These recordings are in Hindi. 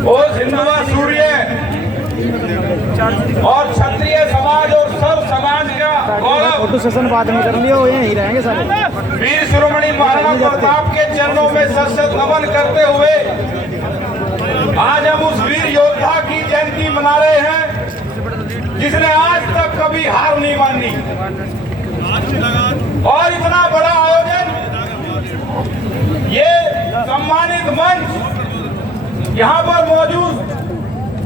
वो हिंदुआ सूर्य और क्षत्रिय समाज और सब समाज का गौरव फोटो सेशन बाद में कर लिया, वो यहीं रहेंगे सारे। वीर शिरोमणि महाराणा प्रताप के चरणों में सशक्त नमन करते हुए आज हम उस वीर योद्धा की जयंती मना रहे हैं जिसने आज तक कभी हार नहीं मानी। और इतना बड़ा आयोजन, ये सम्मानित मंच यहाँ पर मौजूद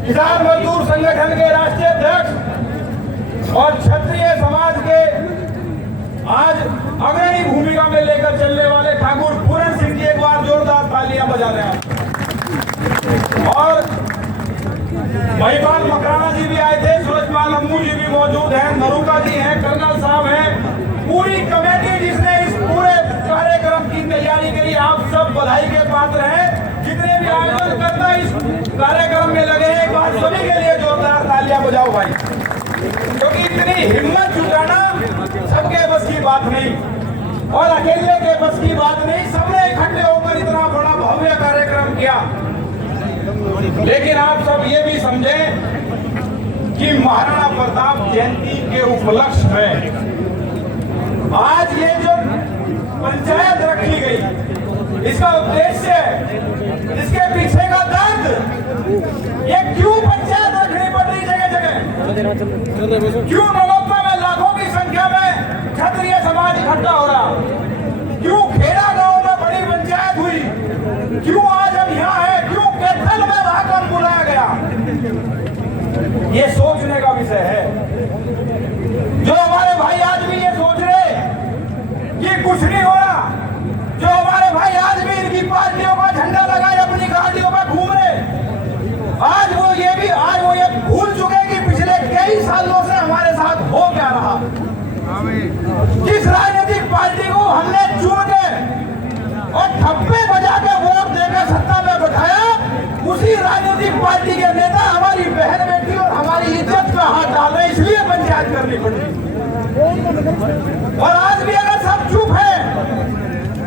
किसान मजदूर संगठन के राष्ट्रीय अध्यक्ष और क्षत्रिय समाज के आज अग्रणी भूमिका में लेकर चलने वाले ठाकुर पूरन सिंह जी, एक बार जोरदार तालियां बजा रहे हैं। और महिपाल मकराना जी भी आए थे, सूरजपाल अम्मू जी भी मौजूद हैं, नरूका जी हैं, कर्नल साहब हैं, पूरी कमेटी जिसने इस पूरे कार्यक्रम की तैयारी के लिए आप सब बधाई के पात्र हैं। जितने भी आयोजन करना इस कार्यक्रम में लगे हैं, एक बार सभी के लिए जोरदार तालियां बजाओ भाई, क्योंकि इतनी हिम्मत जुटाना सबके बस की बात नहीं और अकेले के बस की बात नहीं। सबने इकट्ठे होकर इतना बड़ा भव्य कार्यक्रम किया। लेकिन आप सब ये भी समझें कि महाराणा प्रताप जयंती के उपलक्ष्य में आज ये जो पंचायत रखी गई, इसका उद्देश्य, इसके पीछे का दर्द, ये क्यों पंचायत रखनी पड़ रही जगह जगह, क्यों नौलखा में लाखों की संख्या में क्षत्रिय समाज इकट्ठा हो रहा, क्यों खेड़ा गांव में बड़ी पंचायत हुई, क्यों आज हम यहाँ है, क्यों कैथल में राकम बुलाया गया, ये सोचने का विषय है। जो हमारे भाई आज भी ये सोच रहे कि कुछ नहीं हो रहा, जो हमारे भाई आज भी इनकी पार्टियों का झंडा लगाए अपनी गाड़ियों में घूम रहे, आज वो ये भूल चुके कि पिछले कई सालों से हमारे साथ हो क्या रहा। जिस राजनीतिक पार्टी को हमने चुन के और ठप्पे बजा के वोट देकर सत्ता में बैठाया, उसी राजनीतिक पार्टी के नेता हमारी बहन बेटी और हमारी इज्जत का हाथ डाल रहे, इसलिए पंचायत करनी पड़ी। और आज भी अगर सब चुप है,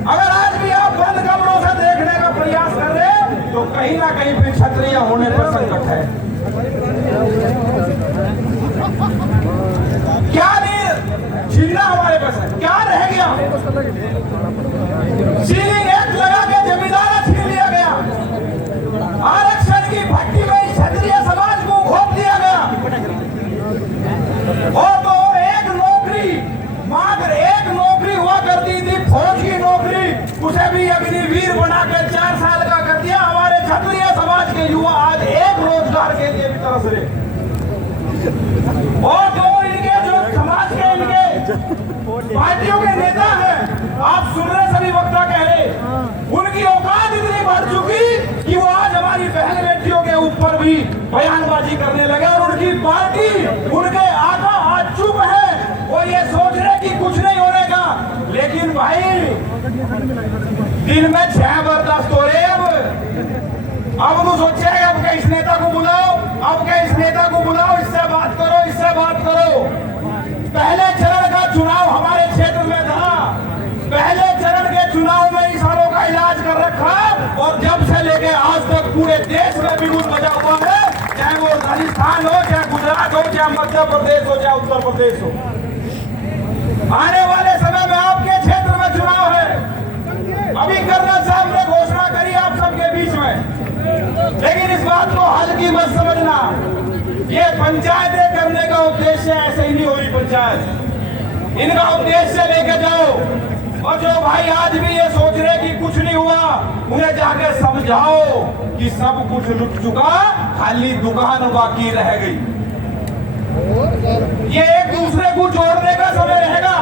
अगर आज भी आप बंद कमरों से देखने का प्रयास कर रहे हैं, तो कहीं ना कहीं फिर क्षत्रिय होने पर संकट है। क्या नहीं छीना हमारे पास है, क्या रह गया? सीलिंग एक्ट लगा के जमींदारा छीन लिया गया, आरक्षण की भट्टी में क्षत्रिय समाज को घोप दिया गया, और तो एक नौकरी, मात्र एक नौकरी हुआ करती थी, फौज की नौकरी, उसे भी अग्निवीर बनाकर 4 साल का कर दिया। हमारे क्षत्रिय समाज के युवा आज एक रोजगार के लिए भी तरस रहे। और तो इनके जो समाज के इनके पार्टियों के नेता हैं, आप सुन रहे सभी वक्ता कह रहे, उनकी औकात इतनी बढ़ चुकी कि वो आज हमारी बहन बेटियों के ऊपर भी बयानबाजी करने लगे। और उनकी पार्टी, उनके आका आज चुप है, वो ये सोच रहे कि कुछ नहीं होने का। लेकिन भाई दिन में 6 बर्दाश्त हो रहे। अब तो सोचे अब क्या इस नेता को बुलाओ, अब क्या इस नेता को बुलाओ, इससे बात करो, इससे बात करो। पहले चरण का चुनाव हमारे क्षेत्र में था, पहले चरण के चुनाव में किसानों का इलाज कर रखा, और जब से लेके आज तक पूरे देश में विरोध बजा हुआ है, चाहे वो राजस्थान हो, चाहे गुजरात हो, चाहे मध्य प्रदेश हो, चाहे उत्तर प्रदेश हो। आने वाले समय में आपके क्षेत्र में चुनाव है। अभी कर्नल साहब ने घोषणा करी आप सबके बीच में, लेकिन इस बात को हल्की मत समझना। ये पंचायतें करने का उद्देश्य ऐसे ही नहीं हो रही पंचायत, इनका उद्देश्य लेके जाओ। और जो भाई आज भी ये सोच रहे कि कुछ नहीं हुआ, उन्हें जाके समझाओ कि सब कुछ लुट चुका, खाली दुकान बाकी रह गई। ये एक दूसरे को जोड़ने का समय रहेगा।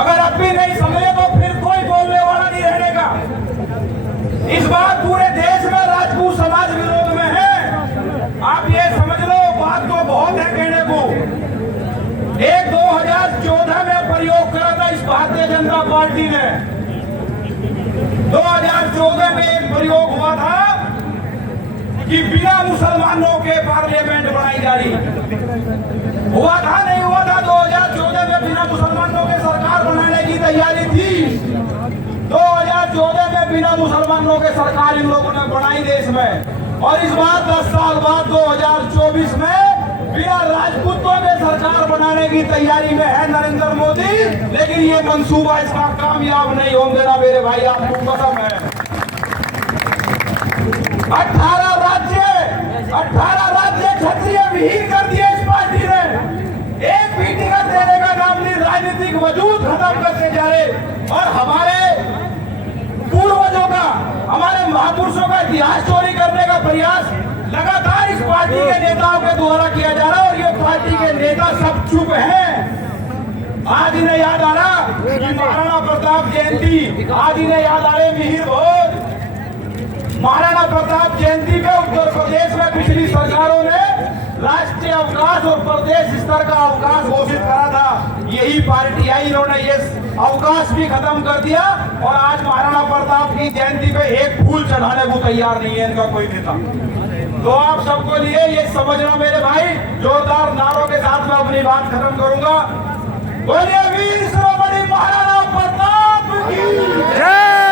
अगर अब भी नहीं समझे तो फिर कोई बोलने वाला नहीं रहने का। इस बार पूरे देश में राजपूत समाज विरोध में है, आप ये समझ लो। बात तो बहुत है कहने को। एक 2014 में प्रयोग करा था इस भारतीय जनता पार्टी ने, 2014 में एक प्रयोग हुआ था कि बिना मुसलमानों के पार्लियामेंट बनाई जा रही। हुआ था नहीं हुआ था? 2014 में बिना मुसलमानों के सरकार बनाने की तैयारी थी। 2014 में बिना मुसलमानों के सरकार इन लोगों ने बनाई देश में। और इस बार 10 साल बाद 2024 में बिना राजपूतों के सरकार बनाने की तैयारी में है नरेंद्र मोदी। लेकिन ये मंसूबा इसका कामयाब नहीं होने देना मेरे भाई, आपको कसम है। 18 राज्य क्षत्रिय विहीन कर दिए इस पार्टी ने। एक भी टिकट देने का नाम नहीं, राजनीतिक वजूद खत्म करते जा रहे। और हमारे पूर्वजों का, हमारे महापुरुषों का इतिहास चोरी करने का प्रयास लगातार इस पार्टी के नेताओं के द्वारा किया जा रहा है। और ये पार्टी के नेता सब चुप हैं। आज इन्हें याद आ रहा कि महाराणा प्रताप जयंती, आज इन्हें याद आ रहे मिहिर भोज। महाराणा प्रताप जयंती पे उत्तर प्रदेश में पिछली सरकारों ने राष्ट्रीय अवकाश और प्रदेश स्तर का अवकाश घोषित करा था। यही पार्टी आई, इन्होंने ये अवकाश भी खत्म कर दिया। और आज महाराणा प्रताप की जयंती पे एक फूल चढ़ाने को तैयार नहीं है इनका कोई नेता। तो आप सबको लिए ये समझना मेरे भाई, जोरदार नारों के साथ मैं अपनी बात खत्म करूंगा। बोलिए वीर शिरोमणि महाराणा प्रताप की जय।